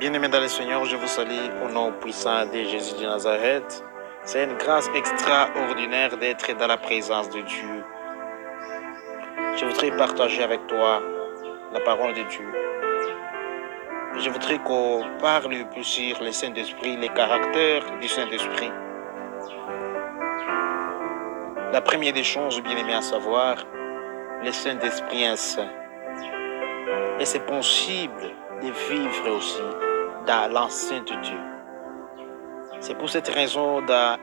Bien-aimés dans le Seigneur, je vous salue au nom puissant de Jésus de Nazareth. C'est une grâce extraordinaire d'être dans la présence de Dieu. Je voudrais partager avec toi la parole de Dieu. Je voudrais qu'on parle un peu sur le Saint-Esprit, les caractères du Saint-Esprit. La première des choses, bien-aimés, à savoir, le Saint-Esprit est un saint. Et c'est possible de vivre aussi dans l'enceinte de Dieu. C'est pour cette raison, dans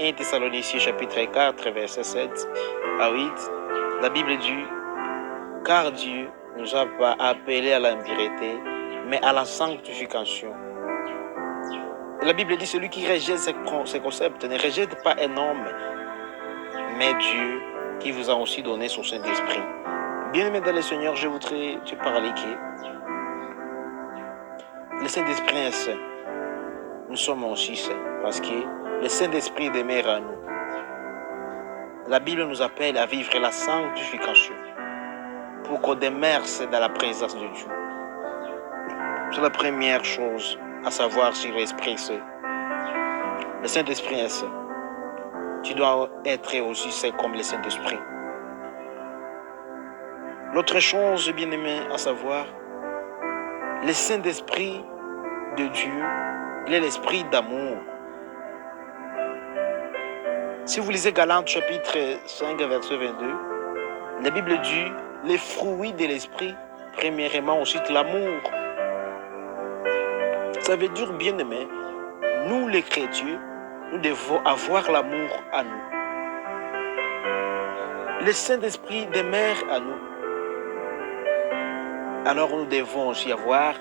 1 Thessaloniciens chapitre 4, verset 7 à 8, la Bible dit « Car Dieu ne nous a pas appelés à l'impureté, mais à la sanctification. » La Bible dit « Celui qui rejette ces concepts ne rejette pas un homme, mais Dieu qui vous a aussi donné son Saint-Esprit. » Bien-aimé dans le Seigneur, je voudrais te parler que le Saint-Esprit est saint. Nous sommes aussi saints parce que le Saint-Esprit demeure en nous. La Bible nous appelle à vivre la sanctification pour qu'on demeure dans la présence de Dieu. C'est la première chose à savoir sur l'Esprit Saint. Le Saint-Esprit est saint. Tu dois être aussi saint comme le Saint-Esprit. L'autre chose, bien-aimé, à savoir, le Saint-Esprit de Dieu, il est l'esprit d'amour. Si vous lisez Galates chapitre 5, verset 22, la Bible dit les fruits de l'esprit, premièrement aussi l'amour. Ça veut dire, bien-aimé, nous les chrétiens, nous devons avoir l'amour à nous. Le Saint-Esprit demeure à nous. Alors nous devons aussi avoir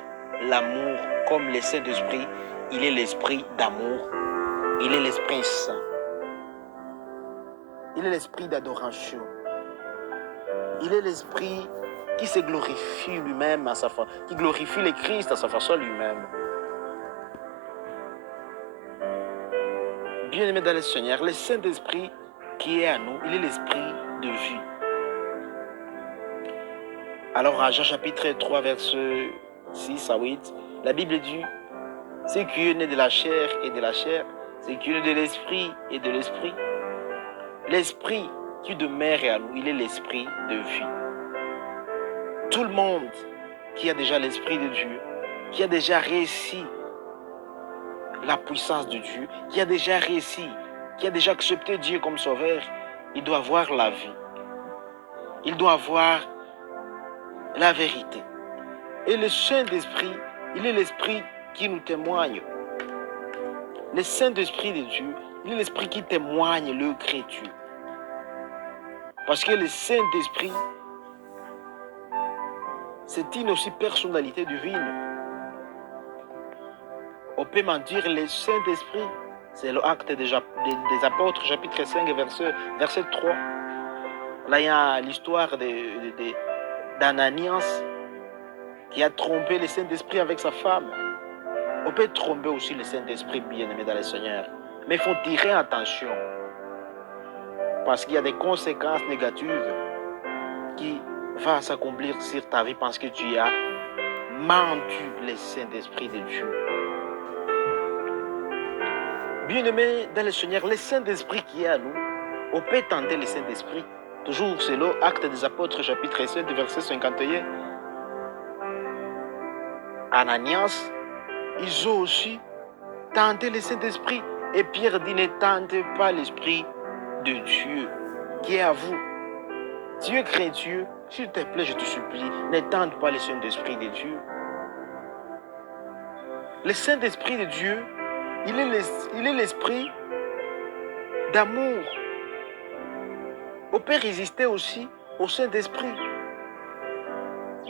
l'amour comme le Saint-Esprit. Il est l'esprit d'amour. Il est l'Esprit Saint. Il est l'esprit d'adoration. Il est l'esprit qui se glorifie lui-même à sa façon, qui glorifie le Christ à sa façon lui-même. Bien-aimé dans le Seigneur, le Saint-Esprit qui est à nous, il est l'esprit de vie. Alors à Jean chapitre 3, verset 6 à 8, la Bible dit « Ce qui est né de la chair et de la chair, ce qui est né de l'esprit et de l'esprit. » L'esprit qui demeure à nous, il est l'esprit de vie. Tout le monde qui a déjà l'esprit de Dieu, qui a déjà réussi la puissance de Dieu, qui a déjà réussi, qui a déjà accepté Dieu comme sauveur, il doit avoir la vie. Il doit avoir la vérité. Et le Saint-Esprit, il est l'esprit qui nous témoigne. Le Saint-Esprit de Dieu, il est l'esprit qui témoigne le chrétien. Parce que le Saint-Esprit, c'est une aussi personnalité divine. On peut m'en dire le Saint-Esprit. C'est l'acte des apôtres, chapitre 5, verset 3. Là, il y a l'histoire d'Ananias qui a trompé le Saint-Esprit avec sa femme. On peut tromper aussi le Saint-Esprit, bien-aimé dans le Seigneur. Mais il faut tirer attention. Parce qu'il y a des conséquences négatives qui vont s'accomplir sur ta vie parce que tu as menti le Saint-Esprit de Dieu. Bien-aimé dans le Seigneur, le Saint-Esprit qui est à nous, on peut tenter le Saint-Esprit. Toujours selon Actes des Apôtres, chapitre 7, verset 51. Ananias, ils ont aussi tenté le Saint-Esprit. Et Pierre dit, ne tentez pas l'Esprit de Dieu qui est à vous. Dieu crée Dieu, s'il te plaît, je te supplie, ne tente pas le Saint-Esprit de Dieu. Le Saint-Esprit de Dieu, il est l'esprit d'amour. On peut résister aussi au Saint-Esprit.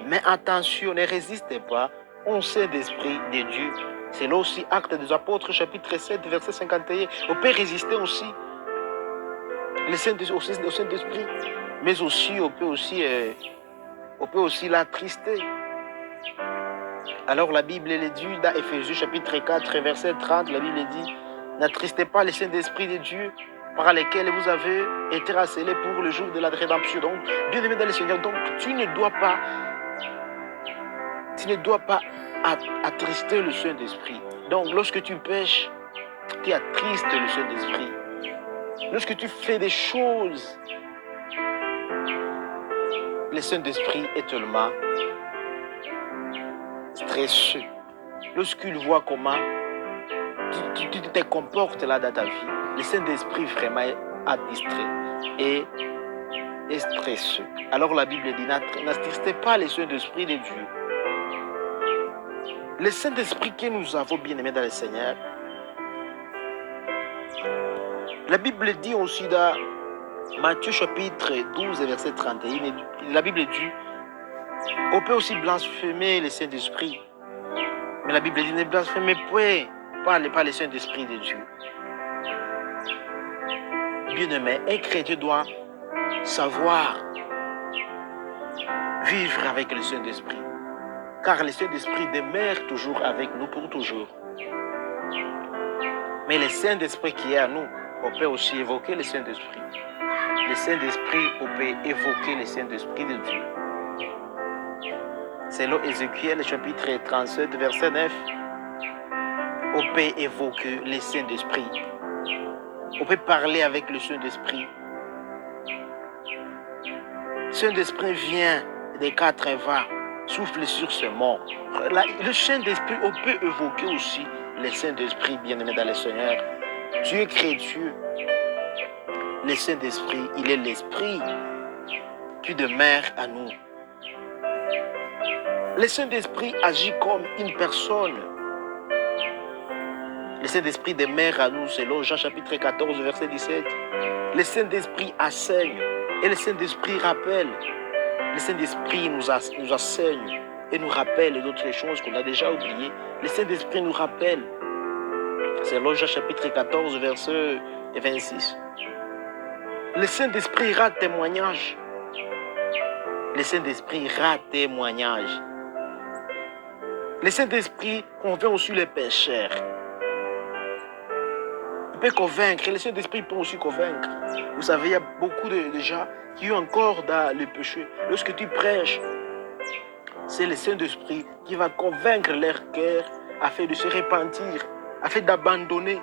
Mais attention, ne résistez pas au Saint-Esprit de Dieu. C'est là aussi Actes des Apôtres, chapitre 7, verset 51. On peut résister aussi au Saint-Esprit. Mais aussi, on peut aussi l'attrister. Alors la Bible elle dit dans Éphésiens chapitre 4, verset 30, la Bible dit « N'attristez pas le Saint-Esprit de Dieu par lequel vous avez été rassemblés pour le jour de la rédemption. » Donc, bien aimé dans le Seigneur, donc tu ne dois pas attrister le Saint-Esprit. Donc, lorsque tu pêches, tu attristes le Saint-Esprit. Lorsque tu fais des choses, le Saint-Esprit est tellement stressé. Lorsqu'il voit comment tu te comportes là dans ta vie, le Saint-Esprit vraiment est distrait et est stressé. Alors la Bible dit, n'attristez pas le Saint-Esprit de Dieu. Le Saint-Esprit que nous avons bien aimé dans le Seigneur, la Bible dit aussi dans Matthieu chapitre 12 verset 31, la Bible dit, on peut aussi blasphémer le Saint-Esprit. Mais la Bible dit, ne blasphémez point, parlez pas le Saint-Esprit de Dieu. Bien-aimé, un chrétien doit savoir vivre avec le Saint-Esprit. Car le Saint-Esprit demeure toujours avec nous pour toujours. Mais le Saint-Esprit qui est à nous, on peut aussi évoquer le Saint-Esprit. Le Saint-Esprit, on peut évoquer le Saint-Esprit de Dieu. Selon Ézéchiel chapitre 37, verset 9, on peut évoquer le Saint-Esprit. On peut parler avec le Saint-Esprit. Le Saint-Esprit vient des 4 vents, souffle sur ce monde. Le Saint-Esprit, on peut évoquer aussi le Saint-Esprit bien-aimé dans le Seigneur. Dieu crée Dieu. Le Saint-Esprit, il est l'Esprit qui demeure à nous. Le Saint-Esprit agit comme une personne. Le Saint-Esprit demeure à nous selon Jean chapitre 14, verset 17. Le Saint-Esprit enseigne et le Saint-Esprit rappelle. Le Saint-Esprit nous enseigne et nous rappelle d'autres choses qu'on a déjà oubliées. Le Saint-Esprit nous rappelle. Selon Jean chapitre 14, verset 26. Le Saint-Esprit rend témoignage. Le Saint-Esprit rend témoignage. Le Saint-Esprit convainc aussi les pécheurs. Il peut convaincre. Le Saint-Esprit peut aussi convaincre. Vous savez, il y a beaucoup de gens qui sont encore dans le péché. Lorsque tu prêches, c'est le Saint-Esprit qui va convaincre leur cœur afin de se repentir, afin d'abandonner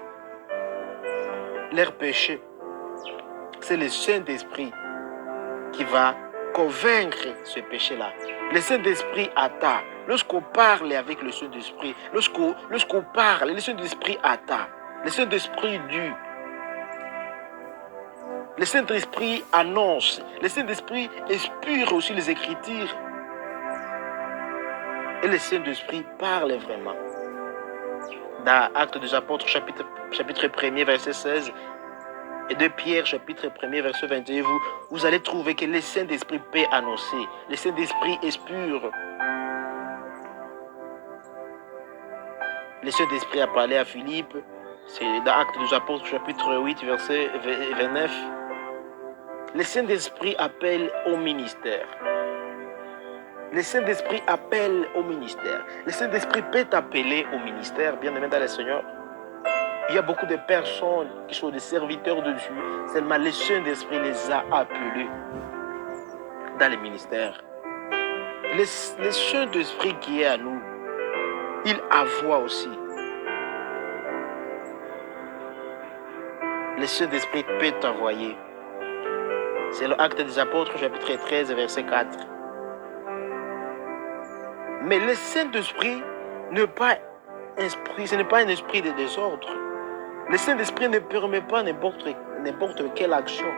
leur péché. C'est le Saint-Esprit qui va convaincre ce péché-là. Le Saint-Esprit attend. Lorsqu'on parle avec le Saint-Esprit, lorsqu'on parle, le Saint-Esprit attend. Le Saint-Esprit dit. Le Saint-Esprit annonce. Le Saint-Esprit inspire aussi les Écritures. Et le Saint-Esprit parle vraiment. Dans Actes des Apôtres, chapitre 1er, verset 16, et de Pierre, chapitre 1er, verset 21, vous allez trouver que le Saint-Esprit peut annoncer. Le Saint-Esprit inspire. Le Saint-Esprit a parlé à Philippe. C'est dans Actes des Apôtres, chapitre 8, verset 29. Le Saint-Esprit appelle au ministère. Le Saint-Esprit appelle au ministère. Le Saint-Esprit peut appeler au ministère, bien aimé dans le Seigneur. Il y a beaucoup de personnes qui sont des serviteurs de Dieu. Seulement le Saint-Esprit les a appelés dans le ministère. Le Saint-Esprit qui est à nous, il envoie aussi. Le Saint-Esprit peut t'envoyer. C'est l'Acte des Apôtres, chapitre 13, verset 4. Mais le Saint-Esprit n'est pas ce n'est pas un esprit de désordre. Le Saint-Esprit ne permet pas n'importe quelle action.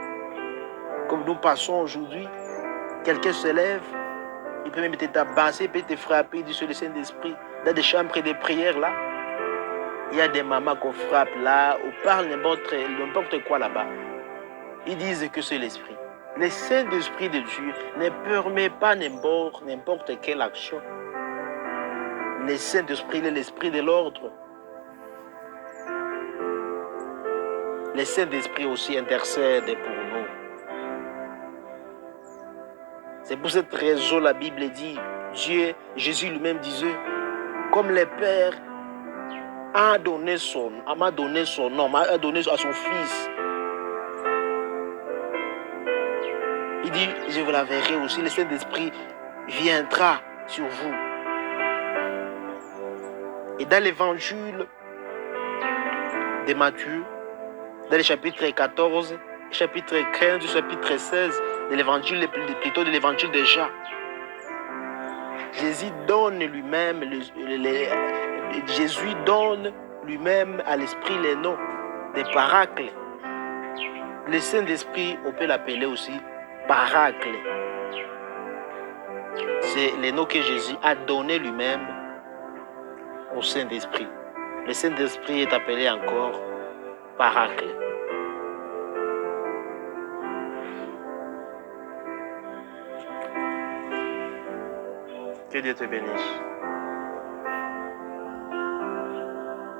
Comme nous passons aujourd'hui, quelqu'un se lève, il peut même te tabasser, il peut te frapper, il dit sur le Saint-Esprit. Dans des chambres de prière là, il y a des mamans qu'on frappe là, on parle n'importe quoi là-bas. Ils disent que c'est l'Esprit. Le Saint-Esprit de Dieu ne permet pas n'importe quelle action. Le Saint-Esprit est l'Esprit de l'ordre. Le Saint-Esprit aussi intercède pour nous. C'est pour cette raison la Bible dit, Jésus lui-même disait, comme le Père m'a donné son nom, a donné à son Fils. Il dit, je vous la verrai aussi, le Saint-Esprit viendra sur vous. Et dans l'évangile de Matthieu, dans le chapitre 14, chapitre 15, chapitre 16, de l'évangile, plutôt de l'évangile de Jean, Jésus donne lui-même, Jésus donne lui-même à l'Esprit les noms des paracles. Le Saint-Esprit, on peut l'appeler aussi paracle. C'est les noms que Jésus a donné lui-même au Saint-Esprit. Le Saint-Esprit est appelé encore paracle. Que Dieu te bénisse.